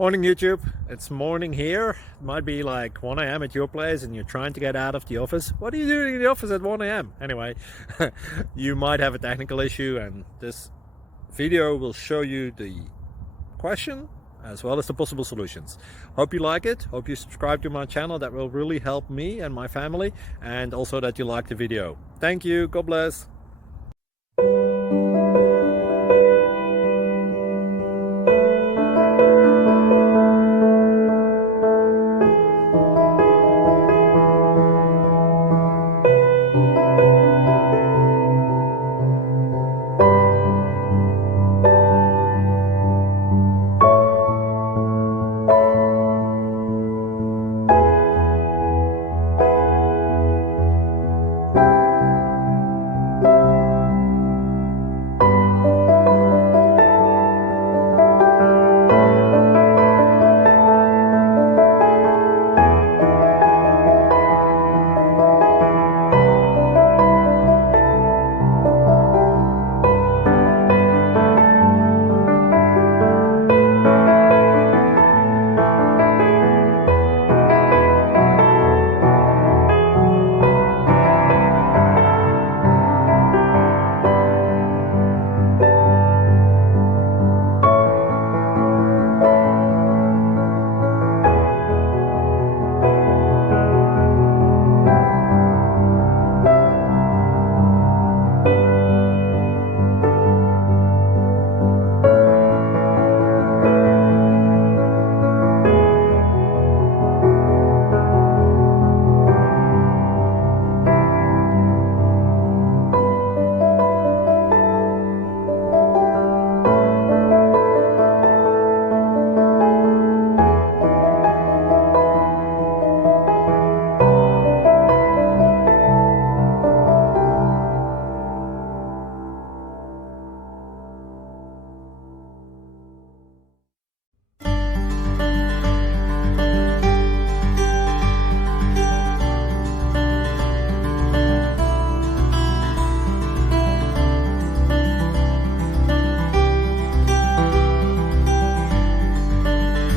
Morning YouTube, it's morning here. It might be like 1 a.m. at your place and you're trying to get out of the office. What are you doing in the office at 1 a.m.? Anyway, you might have a technical issue and this video will show you the question as well as the possible solutions. Hope you like it, hope you subscribe to my channel. That will really help me and my family, and also that you like the video. Thank you, God bless.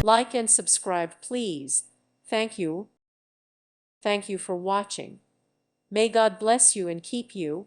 Like and subscribe, please. Thank you. Thank you for watching. May God bless you and keep you.